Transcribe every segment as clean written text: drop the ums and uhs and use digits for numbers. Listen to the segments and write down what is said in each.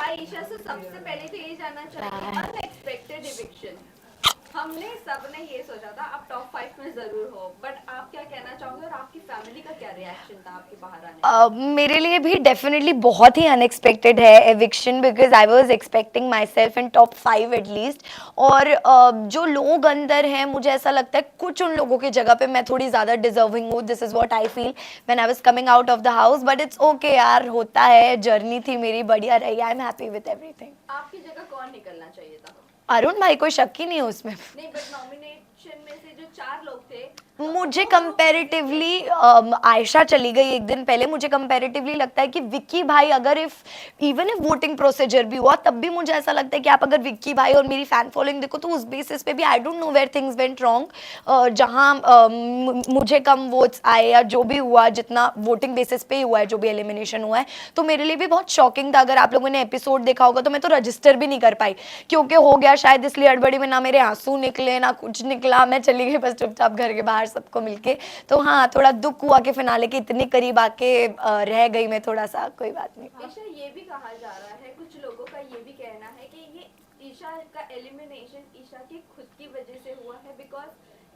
हाँ ईशा से सबसे पहले तो ये जानना चाहेंगे अनएक्सपेक्टेड इविक्शन। हमने सबने ये सोचा था आप टॉप 5 में जरूर हो, बट आप क्या कहना चाहोगे और आपकी फैमिली का क्या रिएक्शन था आपके बाहर आने का? मेरे लिए भी डेफिनेटली बहुत ही अनएक्सपेक्टेड है eviction, because I was expecting my self in top 5 at least. और जो लोग अंदर हैं, मुझे ऐसा लगता है कुछ उन लोगों की जगह पे मैं थोड़ी ज़्यादा डिजर्विंग हूँ। This is what I feel when I was coming out of the house, but it's okay यार, होता है, जर्नी थी मेरी, बढ़िया रही, I am happy with everything. आपकी जगह कौन निकलना चाहिए था? अरुण भाई, कोई शक ही नहीं है उसमें। नहीं, बट नॉमिनेशन में से जो 4 लोग थे मुझे वो लोग कैसे थे? कंपैरेटिवली आयशा चली गई एक दिन पहले, मुझे कंपैरेटिवली लगता है कि विक्की भाई, अगर if even if voting procedure भी हुआ तब भी मुझे ऐसा लगता है कि आप अगर विक्की भाई और मेरी फैन फॉलोइंग देखो तो उस बेसिस पे भी I don't know where things went wrong. जहां मुझे कम वोट्स आए या जो भी हुआ, जितना वोटिंग बेसिस पे ही हुआ है, जो भी एलिमिनेशन हुआ है, तो मेरे लिए भी बहुत शॉकिंग था। अगर आप लोगों ने एपिसोड देखा होगा तो मैं तो रजिस्टर भी नहीं कर पाई, क्योंकि हो गया शायद इसलिए हड़बड़ी में, ना मेरे आंसू निकले ना कुछ निकला, मैं चली गई बस चुपचाप घर के बाहर सबको मिलके। तो हाँ, थोड़ा दुख हुआ कि फिनाले के इतने करीब आके रह गई मैं, थोड़ा सा, कोई बात नहीं। ईशा, ये भी कहा जा रहा है, कुछ लोगों का ये भी कहना है कि ये ईशा का एलिमिनेशन ईशा की खुद की वजह से हुआ है, बिकॉज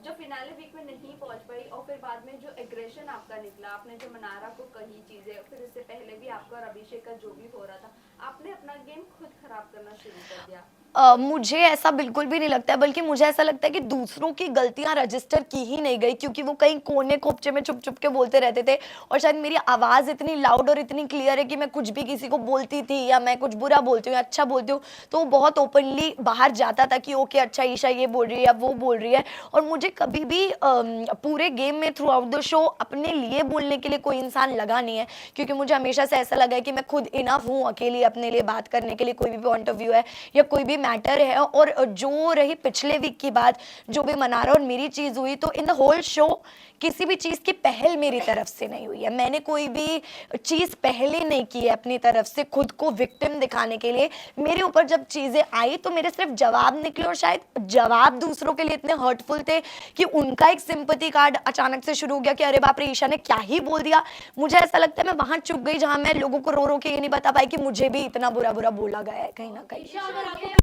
जो फिनाले वीक में नहीं पहुंच पाई और फिर बाद में जो एग्रेशन आपका निकला, आपने जो मनारा को कही चीजें, फिर इससे पहले भी आपका और अभिषेक का जो भी हो रहा था, आपने अपना गेम खुद खराब करना शुरू कर दिया। मुझे ऐसा बिल्कुल भी नहीं लगता है, बल्कि मुझे ऐसा लगता है कि दूसरों की गलतियां रजिस्टर की ही नहीं गई, क्योंकि वो कहीं कोने खोपचे में छुप छुप के बोलते रहते थे। और शायद मेरी आवाज़ इतनी लाउड और इतनी क्लियर है कि मैं कुछ भी किसी को बोलती थी, या मैं कुछ बुरा बोलती हूँ या अच्छा बोलती हूँ, तो वो बहुत ओपनली बाहर जाता था कि ओके अच्छा ईशा ये बोल रही है या वो बोल रही है। और मुझे कभी भी पूरे गेम में थ्रू आउट द शो अपने लिए बोलने के लिए कोई इंसान लगा नहीं है, क्योंकि मुझे हमेशा से ऐसा लगा है कि मैं खुद इनफ हूँ अकेली अपने लिए बात करने के लिए, कोई भी पॉइंट ऑफ व्यू है या कोई भी मैटर है। और जो रही पिछले वीक की बात, जो भी मनारा और मेरी चीज़ हुई, तो इन द होल शो किसी भी चीज़ की पहल मेरी तरफ से नहीं हुई है। मैंने कोई भी चीज़ पहले नहीं की है अपनी तरफ से खुद को विक्टिम दिखाने के लिए। मेरे ऊपर जब चीज़ें आई तो मेरे सिर्फ जवाब निकले, और शायद जवाब दूसरों के लिए इतने हर्टफुल थे कि उनका एक सिंपैथी कार्ड अचानक से शुरू हो गया कि अरे बाप रे, ईशा ने क्या ही बोल दिया। मुझे ऐसा लगता है मैं वहां चुप गई जहां मैं लोगों को रो रो के ये नहीं बता पाई कि मुझे भी इतना बुरा बुरा बोला गया है कहीं ना कहीं।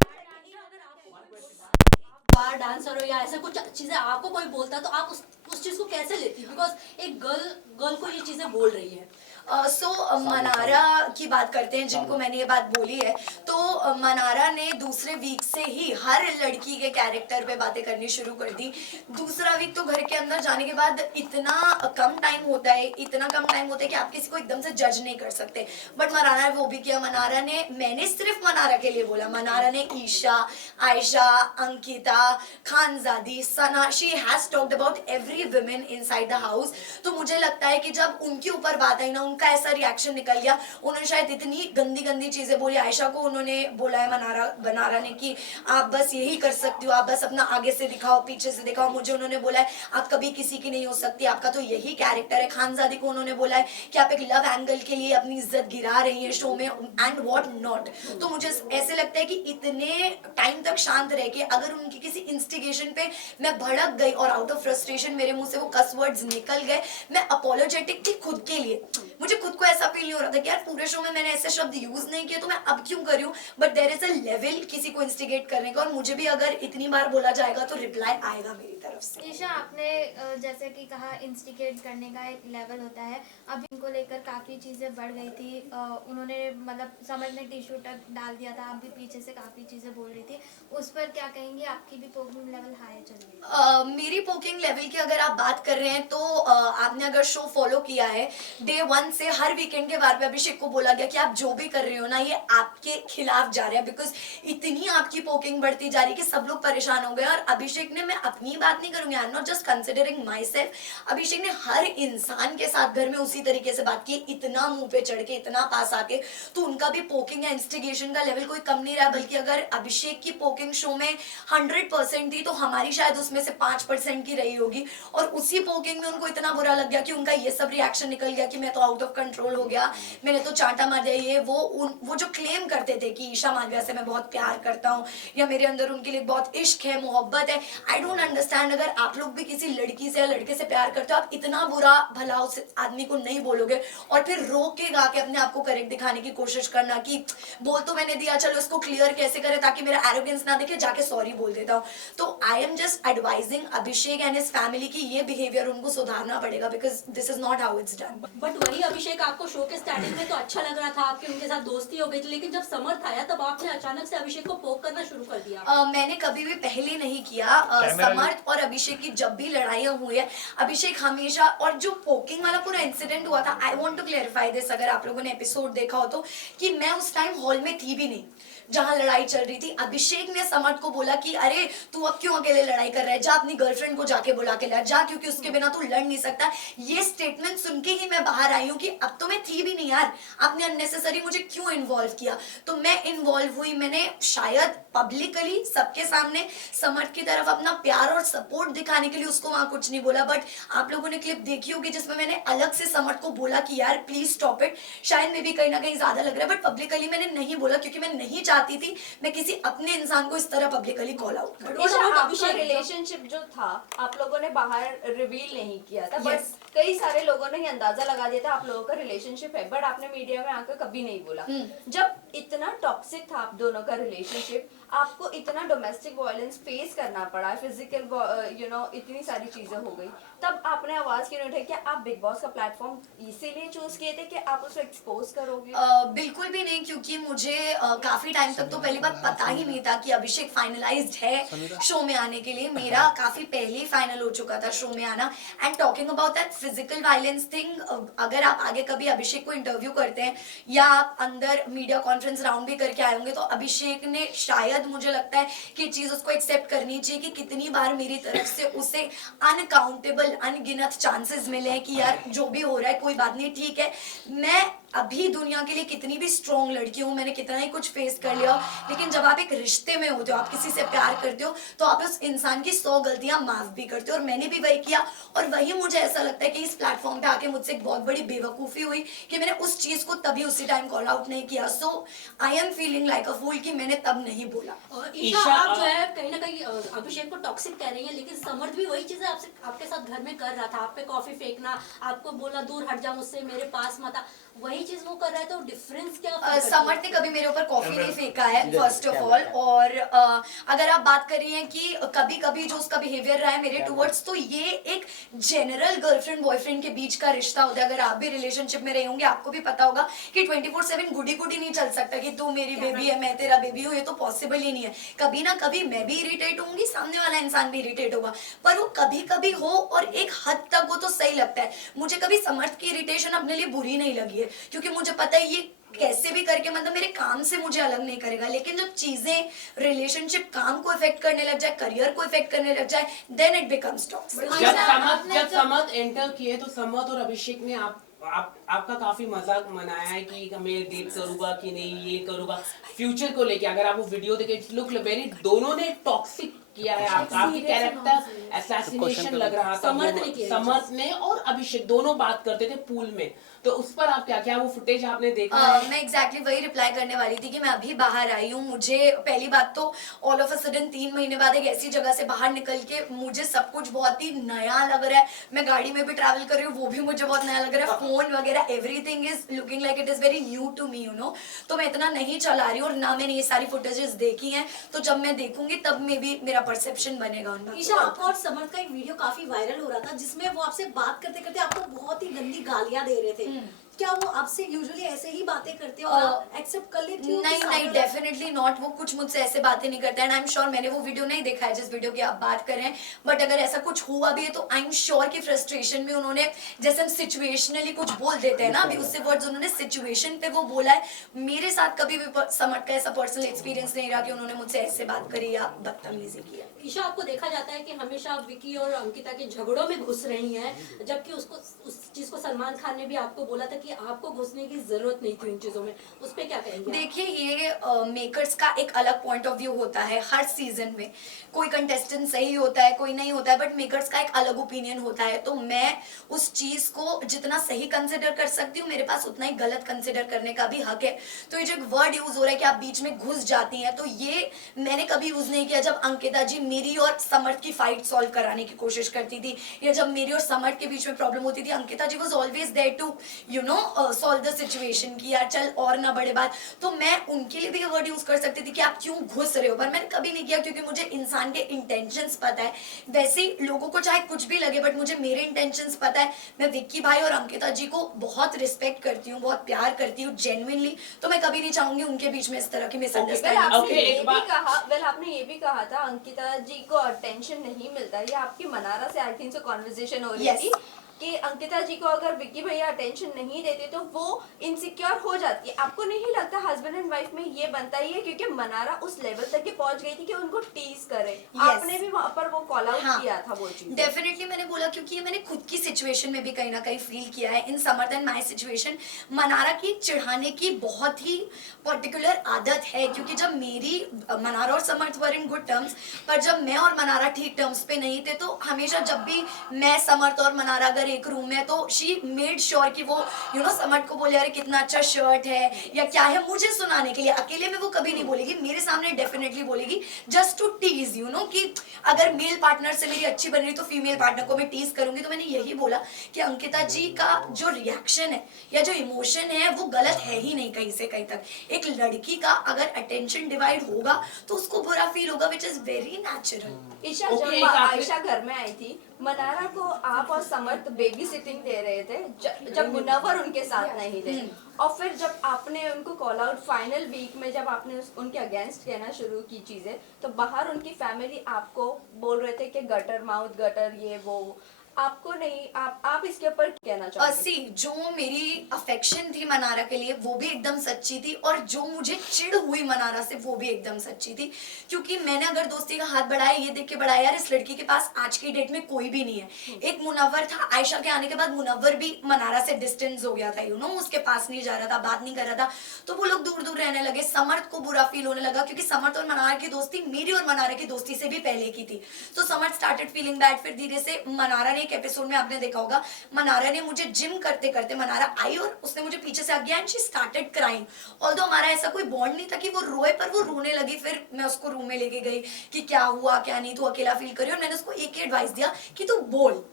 बार डांसर हो या ऐसा कुछ चीजें आपको कोई बोलता तो आप उस चीज को कैसे लेती, बिकॉज एक गर्ल गर्ल को ये चीजें बोल रही है। मनारा की बात करते हैं, जिनको मैंने ये बात बोली है। तो मनारा ने दूसरे वीक से ही हर लड़की के कैरेक्टर पे बातें करनी शुरू कर दी। दूसरा वीक तो घर के अंदर जाने के बाद इतना कम टाइम होता है, इतना कम टाइम होता है कि आप किसी को एकदम से जज नहीं कर सकते, बट मनारा ने वो भी किया। मनारा ने, मैंने सिर्फ मनारा के लिए बोला, मनारा ने Isha, Ayesha, Ankita, Khanzadi, Sana, she has talked about every women inside the house. तो मुझे लगता है कि जब उनके ऊपर बात आई ना, उनका ऐसा रिएक्शन निकल गया। उन्होंने शायद इतनी गंदी गंदी चीजें बोली। आयशा को उन्होंने बोला है बनारा ने कि आप बस यही कर सकती हो, आप बस अपना आगे से दिखाओ पीछे से दिखाओ। मुझे उन्होंने बोला है आप कभी किसी की नहीं हो सकती, आपका तो यही कैरेक्टर है। खानजादी को उन्होंने बोला है कि आप एक लव एंगल के लिए अपनी इज्जत गिरा रही है शो में, एंड व्हाट नॉट। तो मुझे ऐसे लगता है कि इतने टाइम तक शांत रह के अगर उनकी किसी इंस्टिगेशन पे मैं भड़क गई और आउट ऑफ फ्रस्ट्रेशन मेरे मुंह से वो कस वर्ड्स निकल गए, मैं अपोलोजेटिक थी खुद के लिए। मुझे खुद को ऐसा फील नहीं हो रहा था कि यार पूरे शो में मैंने ऐसे शब्द यूज नहीं किए तो मैं अब क्यों कर रही हूँ, but there is a level किसी को इंस्टिगेट करने का, और मुझे भी अगर इतनी बार बोला जाएगा तो रिप्लाई आएगा मेरी तरफ से। ईशा, आपने जैसे कि कहा इंस्टिगेट करने का एक लेवल होता है, अब इनको लेकर काफ़ी चीज़ें बढ़ गई थी। उन्होंने मतलब समझ में टिश्यू तक डाल दिया था, आप भी पीछे से काफ़ी चीज़ें बोल रही थी, उस पर क्या कहेंगे? आपकी भी पोकिंग लेवल हाई चल रही है। मेरी पोकिंग लेवल की अगर आप बात कर रहे हैं तो आपने अगर शो फॉलो किया है, डे 1 से हर वीकेंड के बार पे अभिषेक को बोला गया कि आप जो भी कर रहे हो ना, ये आपके खिलाफ जा रहे हैं, बिकॉज इतनी आपकी पोकिंग बढ़ती जा रही है कि सब लोग परेशान हो गए। और अभिषेक ने, मैं अपनी बात नहीं करूंगी, I am not just considering myself, Abhishek ने हर इंसान के साथ घर में उसी तरीके से बात की, इतना मुंह पे चढ़ के, इतना पास आके। तो उनका भी पोकिंग या इंस्टिगेशन का लेवल कोई कम नहीं रहा, बल्कि अगर अभिषेक की पोकिंग शो में 100% थी तो हमारी शायद उसमें से 5% की रही होगी। और उसी पोकिंग में उनको इतना बुरा लग गया कि उनका ये सब रिएक्शन निकल गया कि मैं तो आउट आउट ऑफ कंट्रोल हो गया, मैंने तो चांटा मार दिया, ये वो जो क्लेम करते थे कि ईशा मालविया से मैं बहुत प्यार करता हूँ या मेरे अंदर उनके लिए बहुत इश्क है, मोहब्बत है, आई डोंट अंडरस्टैंड। अगर आप लोग भी किसी लड़की से या लड़के से प्यार करते हो, आप इतना बुरा भला उस आदमी को नहीं बोलोगे और फिर रो के गा के अपने आप को करेक्ट दिखाने की कोशिश करना कि बोल तो मैंने दिया, चलो इसको क्लियर कैसे करे ताकि मेरा एरोगेंस ना दिखे, जाके सॉरी बोल देता हूँ। तो I am just advising Abhishek and his family की ये बिहेवियर उनको सुधारना पड़ेगा, because this is not how it's done. But वही अभिषेक, आपको शो के स्टार्टिंग में तो अच्छा लग रहा था, आपकी उनके साथ दोस्ती हो गई थी, लेकिन जब समर्थ आया तब आपने अचानक से अभिषेक को पोक करना शुरू कर दिया। मैंने कभी भी पहले नहीं किया। समर्थ और अभिषेक की जब भी लड़ाइयाँ हुई है, अभिषेक हमेशा, और जो पोकिंग वाला पूरा इंसिडेंट हुआ था, I want to clarify this, अगर आप लोगों ने एपिसोड देखा हो तो, कि मैं उस टाइम हॉल में थी भी नहीं जहां लड़ाई चल रही थी। अभिषेक ने समर्थ को बोला कि अरे तू अब क्यों अकेले लड़ाई कर रहा है, जा अपनी गर्लफ्रेंड को जाके बुला के ला, जा, क्योंकि उसके बिना तू लड़ नहीं सकता। ये स्टेटमेंट सुन के ही मैं बाहर आई हूँ कि अब तो मैं थी भी नहीं यार, आपने अननेसेसरी मुझे क्यों इन्वॉल्व किया। तो मैं इन्वॉल्व हुई, मैंने शायद पब्लिकली सबके सामने समर्थ की तरफ अपना प्यार और सपोर्ट दिखाने के लिए उसको वहां कुछ नहीं बोला। बट आप लोगों ने क्लिप देखी होगी जिसमें मैंने अलग से समर्थ को बोला कि यार प्लीज स्टॉप इट, शायद मे भी कहीं ना कहीं ज्यादा लग रहा है, बट पब्लिकली मैंने नहीं बोला क्योंकि मैं नहीं चाहती थी मैं किसी अपने इंसान को इस तरह पब्लिकली कॉल आउट करूं। ईशा, आपका रिलेशनशिप जो था आप लोगों ने बाहर रिवील नहीं किया था, बट कई सारे लोगों ने ये अंदाजा लगा दिया था आप लोगों का रिलेशनशिप है, बट आपने मीडिया में आकर कभी नहीं बोला। जब इतना टॉक्सिक था आप दोनों का रिलेशनशिप, आपको इतना डोमेस्टिक वायलेंस फेस करना पड़ा, फिजिकल इतनी सारी चीजें हो गई, तब आपने आवाज क्यों नहीं उठाई? क्या आप बिग बॉस का प्लेटफॉर्म इसीलिए चूज किए थे कि आप उसको एक्सपोज करोगे? बिल्कुल भी नहीं, क्योंकि मुझे काफी टाइम तक तो पहली बात पता ही नहीं था कि अभिषेक फाइनलाइज्ड है शो में आने के लिए। मेरा काफी पहले ही फाइनल हो चुका था शो में आना। And talking about that physical violence thing, अगर आप आगे कभी अभिषेक को इंटरव्यू करते हैं या आप अंदर मीडिया कॉन्फ्रेंस राउंड भी करके आए होंगे, तो अभिषेक ने शायद, मुझे लगता है कि चीज उसको एक्सेप्ट करनी चाहिए कि कितनी बार मेरी तरफ से उसे अनकाउंटेबल, अनगिनत चांसेस मिले हैं कि यार जो भी हो रहा है कोई बात नहीं, ठीक है, मैं अभी दुनिया के लिए कितनी भी स्ट्रॉन्ग लड़की हूँ, मैंने कितना ही कुछ फेस कर लिया, लेकिन जब आप एक रिश्ते में होते हो, आप किसी से प्यार करते हो, तो आप उस इंसान की 100 गलतियां माफ भी करते हो, और मैंने भी वही किया। और वही मुझे ऐसा लगता है कि इस प्लेटफॉर्म पे आके मुझसे एक बहुत बड़ी बेवकूफी हुई कि मैंने उस चीज को तभी उसी टाइम कॉल आउट नहीं किया। So I am feeling like a fool कि मैंने तब नहीं बोला। ईशा, आप जो है कहीं ना कहीं अभिषेक को टॉक्सिक कह रही है, लेकिन समर्थ भी वही चीजें आपसे, आपके साथ घर में कर रहा था, आप पे कॉफी फेंकना, आपको बोला दूर हट जा मुझसे, मेरे पास मत आ, वही चीज वो कर रहा है, तो डिफरेंस क्या? समर्थ ने कभी मेरे ऊपर कॉफी नहीं फेंका है, फर्स्ट ऑफ ऑल। और अगर आप बात कर रही हैं कि कभी कभी जो उसका बिहेवियर रहा है मेरे टूवर्ड्स, तो ये एक जनरल गर्लफ्रेंड बॉयफ्रेंड के बीच का रिश्ता होता है। अगर आप भी रिलेशनशिप में रहे होंगे, आपको भी पता होगा कि 24/7 गुडी गुडी नहीं चल सकता कि तू मेरी बेबी है, मैं तेरा बेबी हूँ, ये तो पॉसिबल ही नहीं है। कभी ना कभी मैं भी इरिटेट होंगी, सामने वाला इंसान भी इरिटेट होगा, पर वो कभी कभी हो और एक हद तक वो तो सही लगता है। मुझे कभी समर्थ की इरिटेशन अपने लिए बुरी नहीं लगी है, क्योंकि मुझे पता है ये कैसे भी करके मतलब मेरे काम से मुझे अलग नहीं करेगा। लेकिन जब चीजें रिलेशनशिप काम को इफेक्ट करने लग जाए, करियर को इफेक्ट करने लग जाए, देन इट बिकम्स टॉक्सिक। जब समर्थ एंटर किए तो समर्थ और अभिषेक ने आपका काफी मजाक मनाया है कि मैं डेट करूंगा कि नहीं, ये करूंगा फ्यूचर को लेके। अगर आप वो वीडियो देखे, लुक वेरी, दोनों ने टॉक्सिक किया है, आपकी कैरेक्टर असैसिनेशन लग रहा था। समर्थ ने और अभिषेक दोनों बात करते थे पूल में, तो उस पर आप क्या वो फुटेज आपने देखा है? मैं एग्जैक्टली वही रिप्लाई करने वाली थी कि मैं अभी बाहर आई हूँ। मुझे पहली बात तो ऑल ऑफ अ सडन 3 महीने बाद एक ऐसी जगह से बाहर निकल के मुझे सब कुछ बहुत ही नया लग रहा है। मैं गाड़ी में भी ट्रैवल कर रही हूँ, वो भी मुझे बहुत नया लग रहा है। फोन वगैरह everything is looking like it is very new to me, you know. तो मैं इतना नहीं चला रही हूँ और ना मैंने ये सारी फुटेजेस देखी हैं, तो जब मैं देखूंगी तब में भी मेरा परसेप्शन बनेगा उन बातों। ईशा, आपका और समर्थ का एक वीडियो काफी वायरल हो रहा था जिसमें वो आपसे बात करते करते आपको बहुत ही गंदी गालियां दे रहे थे। क्या वो आपसे यूजुअली ऐसे ही बातें करते हो और आप एक्सेप्ट कर लेती हो? नहीं, डेफिनेटली नॉट। वो कुछ मुझसे ऐसे बातें नहीं करते एंड आई एम श्योर, मैंने वो वीडियो नहीं देखा है जिस वीडियो की आप बात कर रहे हैं, बट अगर ऐसा कुछ हुआ भी है तो आई एम श्योर कि फ्रस्ट्रेशन में उन्होंने, जैसे हम सिचुएशनली कुछ बोल देते हैं ना, अभी उससे वर्ड्स उन्होंने सिचुएशन पे वो बोला है। मेरे साथ कभी भी समर्थ का ऐसा पर्सनल एक्सपीरियंस नहीं रहा कि उन्होंने मुझसे ऐसे बात करी या बदतमीजी की है। ईशा, आपको देखा जाता है कि हमेशा विकी और अंकिता के झगड़ों में घुस रही हैं, जबकि उसको उस चीज को सलमान खान ने भी आपको बोला था कि कि आपको घुसने की जरूरत नहीं थी उन चीजों में, उस पे क्या कहेंगे आप? देखिए ये मेकर्स का एक अलग पॉइंट ऑफ व्यू होता है हर सीजन में। कोई कंटेस्टेंट सही होता है, कोई नहीं होता है, बट मेकर्स का एक अलग ओपिनियन होता है। तो मैं उस चीज को जितना सही कंसिडर कर सकती हूँ, मेरे पास उतना ही गलत कंसिडर करने का भी हक है। तो ये जो एक वर्ड यूज हो रहा है कि आप बीच में घुस जाती हैं, तो ये मैंने कभी यूज नहीं किया। जब अंकिता जी मेरी और समर्थ की फाइट सॉल्व कराने की कोशिश करती थी, या जब मेरी और समर्थ के बीच में प्रॉब्लम होती थी, Ankita ji was always there to solve the situation कि यार चल और ना बड़े बात। तो मैं उनके लिए भी ये वर्ड यूज कर सकती थी कि आप क्यों घुस रहे हो, पर मैंने कभी नहीं किया, क्योंकि मुझे इंसान के इंटेंशंस पता है। वैसे ही लोगों को चाहे कुछ भी लगे, बट मुझे मेरे इंटेंशंस पता है। मैं विक्की भाई और अंकिता जी को बहुत रिस्पेक्ट करती हूँ, बहुत प्यार करती हूँ जेन्युइनली। तो मैं कभी नहीं चाहूंगी उनके बीच में इस तरह की वेल मिसअंडरस्टैंडिंग। आपने Okay, ये एक भी बात- कहा, आपने ये भी कहा था अंकिता जी को अटेंशन नहीं मिलता। ये आपकी मनारा से आई थिंक से कॉन्वर्सेशन हो रही Yes. थी कि अंकिता जी को अगर विक्की भैया अटेंशन नहीं देते तो वो इनसिक्योर हो जाती है। आपको नहीं लगता हस्बैंड एंड वाइफ में ये बनता ही है, क्योंकि मनारा उस लेवल तक के पहुंच गई थी कि उनको टीज करे। आपने भी वहां पर वो कॉल आउट हाँ, किया था वो चीज। डेफिनेटली मैंने बोला, क्योंकि ये मैंने खुद की सिचुएशन में भी कहीं ना कहीं फील किया है। इन समर्थ एंड माय सिचुएशन मनारा की चिढ़ाने की बहुत ही पर्टिकुलर आदत है, क्योंकि जब मेरी मनारा और समर्थ वर इन गुड टर्म्स, पर जब मैं और मनारा ठीक टर्म्स पे नहीं थे, तो हमेशा जब भी मैं समर्थ और मनारा अगर एक रूम में, तो शी मेड श्योर कि वो समर्थ को बोले अरे कितना अच्छा शर्ट है या क्या है, मुझे सुनाने के लिए। अकेले में वो कभी नहीं बोलेगी, मेरे सामने डेफिनेटली बोलेगी, जस्ट टू टीज कि अगर मेल पार्टनर से मेरी अच्छी बन रही तो फीमेल पार्टनर को मैं टीज करूंगी। तो मैंने यही बोला कि अंकिता जी का जो रिएक्शन है या जो इमोशन है वो गलत है ही नहीं कहीं से कहीं तक। एक लड़की का अगर अटेंशन डिवाइड होगा तो उसको बुरा फील होगा, which is very natural. Isha Okay, जब एक आखिरी- आयशा घर में आई थी, मनारा को आप और समर्थ बेबी सिटिंग दे रहे थे जब मुनव्वर उनके साथ नहीं थे। और फिर जब आपने उनको कॉल आउट फाइनल वीक में, जब आपने उनके अगेंस्ट कहना शुरू की चीजें, तो बाहर उनकी फैमिली आपको बोल रहे थे कि गटर माउथ, गटर ये वो। आपको नहीं, आप इसके ऊपर क्या कहना चाहोगे? सी जो मेरी अफेक्शन थी मनारा के लिए वो भी एकदम सच्ची थी, और जो मुझे चिढ़ हुई मनारा से वो भी एकदम सच्ची थी। क्योंकि मैंने अगर दोस्ती का हाथ बढ़ाया, ये देख के बढ़ाया यार इस लड़की के पास आज की डेट में कोई भी नहीं है। एक मुनव्वर था, आयशा के आने के बाद मुनव्वर भी मनारा से डिस्टेंस हो गया था, उसके पास नहीं जा रहा था, बात नहीं कर रहा था, तो वो लोग दूर दूर रहने लगे। समर्थ को बुरा फील होने लगा, क्योंकि समर्थ और मनारा की दोस्ती मेरी और मनारा की दोस्ती से भी पहले की थी। तो समर्थ स्टार्टेड फीलिंग बैड। फिर धीरे से मनारा ने, एक एपिसोड में आपने देखा होगा, मनारा ने मुझे जिम करते करते, मनारा आई और उसने मुझे पीछे से गया and she started crying. Although हमारा ऐसा कोई बॉन्ड नहीं था कि वो रोए, पर वो रोने लगी। फिर मैं उसको रूम में लेके गई कि क्या हुआ क्या नहीं, तू अकेला फील कर रही है, और मैंने उसको एक ही एडवाइस दिया कि तू बोल,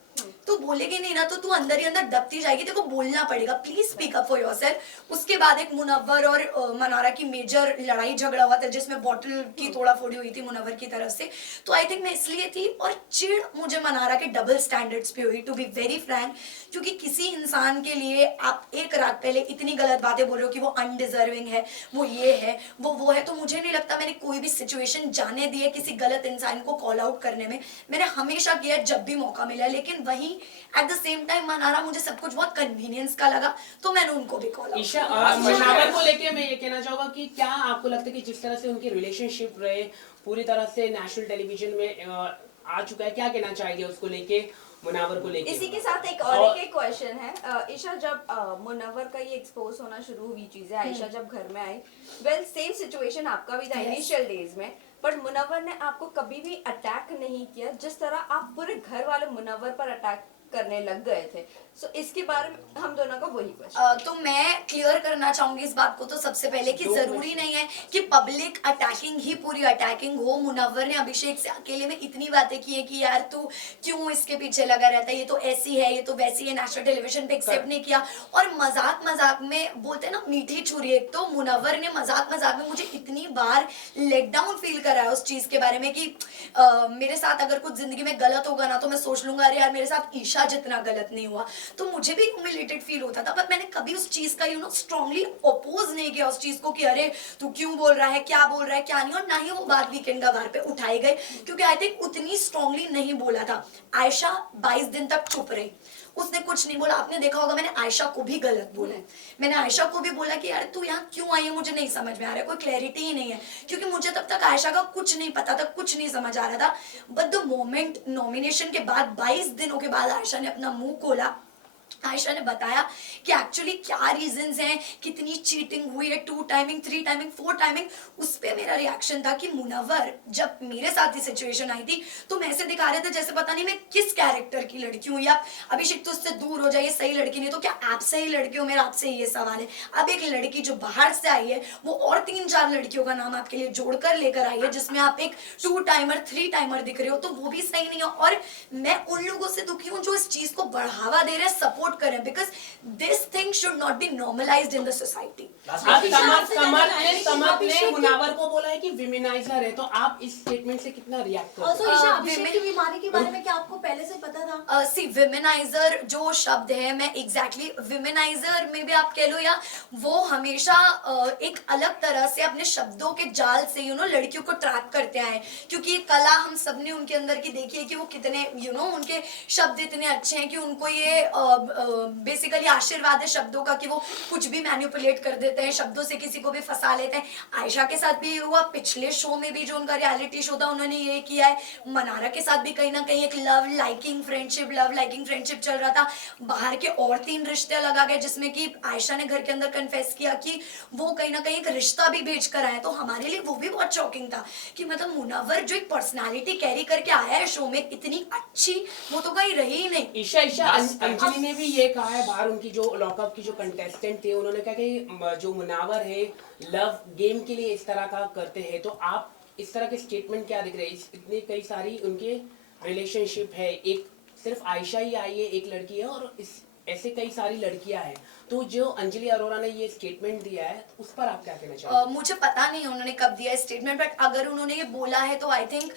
तू बोलेगी नहीं ना तो तू अंदर ही अंदर दबती जाएगी, तेरे को बोलना पड़ेगा, please speak up for yourself. उसके बाद एक मुनव्वर और मनारा की मेजर लड़ाई झगड़ा हुआ था, जिसमें बॉटल की तोड़ा फोड़ी हुई थी मुनव्वर की तरफ से। तो आई थिंक मैं इसलिए थी, और चिढ़ मुझे मनारा के डबल स्टैंडर्ड्स पे हुई, टू बी वेरी फ्रैंक। क्योंकि किसी इंसान के लिए आप एक रात पहले इतनी गलत बातें बोल रहे हो कि वो अनडिजर्विंग है, वो ये है, वो है, तो मुझे नहीं लगता मैंने कोई भी सिचुएशन जाने दी है किसी गलत इंसान को कॉल आउट करने में। मैंने हमेशा किया जब भी मौका मिला, लेकिन वहीं at the same time Mannara मुझे सब कुछ बहुत कन्वीनियंस का लगा, तो मैंने उनको भी कॉल ईशा आउट। मुनव्वर को लेके मैं ये कहना चाहूंगा कि क्या आपको लगता है कि जिस तरह से उनकी रिलेशनशिप रहे पूरी तरह से नेशनल टेलीविजन में आ चुका है, क्या कहना चाहिए उसको लेके, मुनव्वर को लेके? इसी के साथ एक और एक क्वेश्चन है। ईशा, जब मुनव्वर का ये एक्सपोज होना शुरू हुई चीजें, आयशा जब घर में आई, वेल सेम सिचुएशन आपका भी था इनिशियल डेज में, पर मुनव्वर ने आपको कभी भी अटैक नहीं किया जिस तरह आप पूरे घर वाले मुनव्वर पर अटैक करने लग गए थे। सो इसके बारे में हम दोनों का वही क्वेश्चन। तो मैं क्लियर करना चाहूंगी इस बात को तो सबसे पहले कि जरूरी नहीं है कि पब्लिक अटैकिंग ही पूरी अटैकिंग हो। मुनव्वर ने अभिषेक से अकेले में इतनी बातें की है कि यार तू क्यों इसके पीछे लगा रहता है, ये तो ऐसी है, ये तो वैसी है, नेशनल टेलीविजन पे एक्सेप्ट नहीं किया। और मजाक मजाक में बोलते हैं ना मीठी छुरी, एक तो मुनव्वर ने मजाक मजाक में मुझे इतनी बार लेट डाउन फील कराया उस चीज के बारे में कि मेरे साथ अगर कुछ जिंदगी में गलत होगा ना तो मैं सोच लूंगा अरे यार मेरे साथ ईशा जितना गलत नहीं हुआ, तो मुझे भी ह्यूमिलेटेड फील होता था। पर मैंने कभी उस चीज का स्ट्रांगली अपोज नहीं किया उस चीज को कि अरे तू क्यों बोल रहा है, क्या बोल रहा है, क्या नहीं। और ना ही वो बात वीकेंड का बार पे उठाए गए, क्योंकि आई थिंक उतनी स्ट्रांगली नहीं बोला था। आयशा 22 दिन तक चुप रही, उसने कुछ नहीं बोला। आपने देखा होगा मैंने आयशा को भी गलत बोला है, मैंने आयशा को भी बोला कि यार तू यहाँ क्यों आई है, मुझे नहीं समझ में आ रहा है, कोई क्लैरिटी ही नहीं है, क्योंकि मुझे तब तक आयशा का कुछ नहीं पता था, कुछ नहीं समझ आ रहा था। बट द मोमेंट नॉमिनेशन के बाद 22 दिनों के बाद आयशा ने अपना मुंह खोला, आयशा ने बताया कि एक्चुअली क्या रीजंस हैं, कितनी चीटिंग हुई है, 2 टाइमिंग, 3 टाइमिंग, 4 टाइमिंग। उस पे मेरा रिएक्शन था कि मुनव्वर जब मेरे साथ ही सिचुएशन आई थी तो मैं ऐसे दिखा रहे थे जैसे पता नहीं मैं किस कैरेक्टर की लड़की हूँ, या अभिषेक तो उससे दूर हो जाइए, सही लड़की नहीं तो क्या आप सही लड़की हो, मेरा आपसे ये सवाल है। अब एक लड़की जो बाहर से आई है वो और 3-4 लड़कियों का नाम आपके लिए जोड़कर लेकर आई है जिसमें आप एक 2 टाइमर 3 टाइमर दिख रहे हो, तो वो भी सही नहीं है। और मैं उन लोगों से दुखी हूँ जो इस चीज को बढ़ावा दे रहे हैं, सपोर्ट करें, because this thing should not be normalised in the society. समत ने मुनावर को बोला है कि विमेनाइजर है, तो आप इस स्टेटमेंट से कितना रिएक्ट करते ऑल्सो हो? ईशा, अभिषेक की बीमारी के बारे में क्या आपको पहले से पता था? सी विमेनाइजर जो शब्द है, मैं एग्जैक्टली विमेनाइजर में भी आप कह लो, या वो हमेशा एक अलग तरह से अपने शब्दों के जाल से लड़कियों को ट्रैक करते आए, क्योंकि ये कला हम सब ने उनके अंदर की देखी है कि वो कितने उनके शब्द इतने अच्छे हैं कि उनको ये बेसिकली आशीर्वाद है शब्दों का कि वो कुछ भी मैनिपुलेट कर देते हैं, शब्दों से किसी को भी फंसा लेते हैं। आयशा के साथ भी ये हुआ, पिछले शो में भी जो उनका रियलिटी शो था उन्होंने ये किया है। मनारा के साथ भी कहीं ना कहीं एक लव लाइकिंग फ्रेंडशिप चल रहा था। बाहर के और 3 रिश्ते लगा गए जिसमें कि आयशा ने घर के अंदर कन्फेस किया कि वो कहीं ना कहीं एक रिश्ता भी भेज कर आए। तो हमारे लिए वो भी बहुत शॉकिंग था कि मतलब मुनव्वर जो एक पर्सनालिटी कैरी करके आया है शो में, इतनी अच्छी वो तो कहीं रही ही नहीं। ईशा अंजलि ने भी ये कहा है, बाहर उनकी जो लॉकअप की जो कंटेस्टेंट थे उन्होंने कहा कि जो मुनावर है लव गेम के लिए इस तरह का करते हैं, तो आप इस तरह के स्टेटमेंट क्या दिख रहे हैं? इतने कई सारी उनके रिलेशनशिप है, एक सिर्फ आयशा ही आई है, एक लड़की है, और ऐसे कई सारी लड़कियां हैं, तो जो अंजलि अरोरा ने ये स्टेटमेंट दिया है उस पर आप क्या कहना चाहेंगे? मुझे पता नहीं उन्होंने कब दिया स्टेटमेंट, बट अगर उन्होंने ये बोला है तो आई थिंक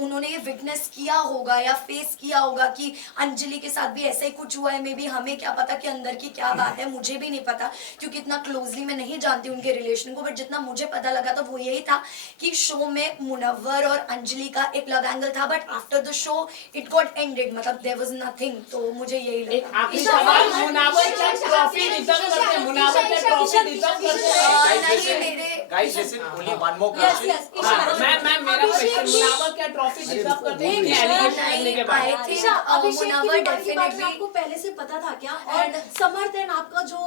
उन्होंने ये विटनेस किया होगा या फेस किया होगा कि अंजलि के साथ भी ऐसा ही कुछ हुआ है। मे बी हमें क्या पता कि अंदर की क्या बात है, मुझे भी नहीं पता क्योंकि इतना क्लोजली मैं नहीं जानती उनके रिलेशन को, बट जितना मुझे पता लगा तो वो यही था कि शो में मुनव्वर और अंजलि का एक लव एंगल था, but after the show it got ended, मतलब देयर वाज नथिंग। तो मुझे यही एक लगा। आखिरी सवाल, मुनावर क्या ट्रॉफी डिजर्व करते हैं? मुनावर क्या ट्रॉफी डिजर्व करते हैं? Guys, listen, only one more question. Ma'am मेरा क्वेश्चन, मुनावर क्या ट्रॉफी डिजर्व करते हैं इतने एलिगेशन करने के बाद? I think, ईशा, अभिषेक की मुनव्वर बीमारी के बारे में definitely- आपको पहले से पता था क्या? और समर्थन आपका जो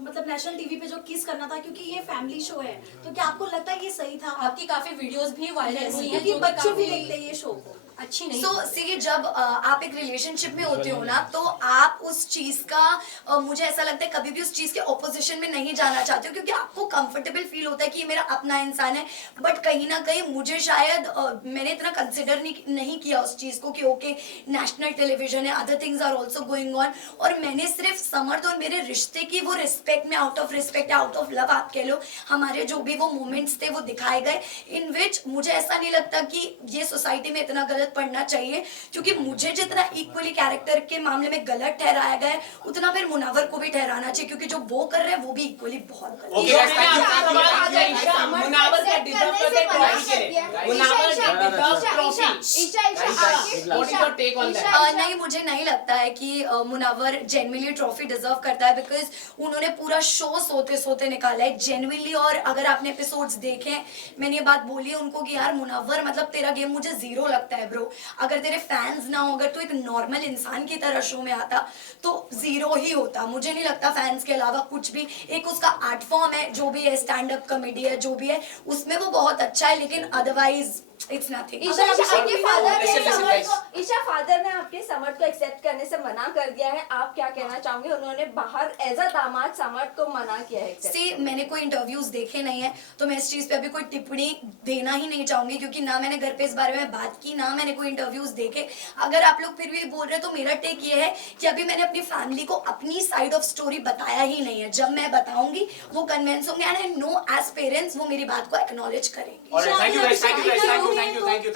मतलब नेशनल टीवी पे जो किस करना था, क्योंकि ये फैमिली शो है, तो क्या आपको लगता है ये सही था? आपकी काफी वीडियोस भी वायरल हुई हैं क्योंकि जो बच्चे भी काफी देखते हैं ये शो को। अच्छी नहीं। सो सी जब आप एक रिलेशनशिप में होते हो ना, तो आप उस चीज का मुझे ऐसा लगता है कभी भी उस चीज के ऑपोजिशन में नहीं जाना चाहते हो, क्योंकि आपको कंफर्टेबल फील होता है कि ये मेरा अपना इंसान है। बट कहीं ना कहीं मुझे शायद मैंने इतना कंसिडर नहीं किया उस चीज को कि ओके नेशनल टेलीविजन है, other things are also going on, और मैंने सिर्फ समर्थ और मेरे रिश्ते की वो रिस्पेक्ट में out of respect, out of love आप कह लो, हमारे जो भी वो मोमेंट्स थे वो दिखाए गए, इन विच मुझे ऐसा नहीं लगता कि ये सोसाइटी में इतना गलत पड़ना चाहिए, क्योंकि मुझे जितना इक्वली कैरेक्टर के मामले में गलत ठहराया गया है उतना फिर मुनव्वर को भी ठहराना चाहिए, क्योंकि जो वो कर रहे हैं वो भी इक्वली बहुत गलत। Okay, guys, thank you. Munawar क्या डिजर्व करते हैं ट्रॉफी के लिए? Munawar deserve trophy. What is your take on that? नहीं, मुझे नहीं लगता है कि मुनव्वर जेन्युइनली ट्रॉफी डिजर्व करता है, बिकॉज उन्होंने पूरा शो सोते सोते निकाला है जेन्युइनली। और अगर आपने एपिसोड्स देखे, मैंने ये बात बोली है उनको कि यार मुनव्वर मतलब तेरा गेम मुझे 0 लगता है ब्रो, अगर तेरे फैंस ना हो, अगर तू एक नॉर्मल इंसान की तरह शो में आता तो 0 ही होता। मुझे नहीं लगता फैंस के अलावा कुछ भी, एक उसका आर्ट फॉर्म है जो भी है, स्टैंड अप कॉमेडी है जो भी है, उसमें वो बहुत अच्छा है, लेकिन otherwise it's nothing. Isha father ने आपके समर्थ को एक्सेप्ट करने से मना कर दिया है, आप क्या कहना चाहोगे? उन्होंने बाहर एज अ दामाद समर्थ को मना किया है। सी मैंने कोई इंटरव्यूज देखे नहीं है तो मैं इस चीज पे अभी कोई टिप्पणी देना ही नहीं चाहूंगी, क्योंकि ना मैंने घर पे इस बारे में बात की, ना मैंने कोई इंटरव्यूज देखे। अगर आप लोग फिर भी बोल रहे तो मेरा टेक ये है कि अभी मैंने अपनी फैमिली को अपनी साइड ऑफ स्टोरी बताया ही नहीं है। जब मैं बताऊंगी वो कन्विंस होंगे, and I know as parents वो मेरी बात को एक्नॉलेज करेंगे। Alright, thank you guys, thank you guys, thank you.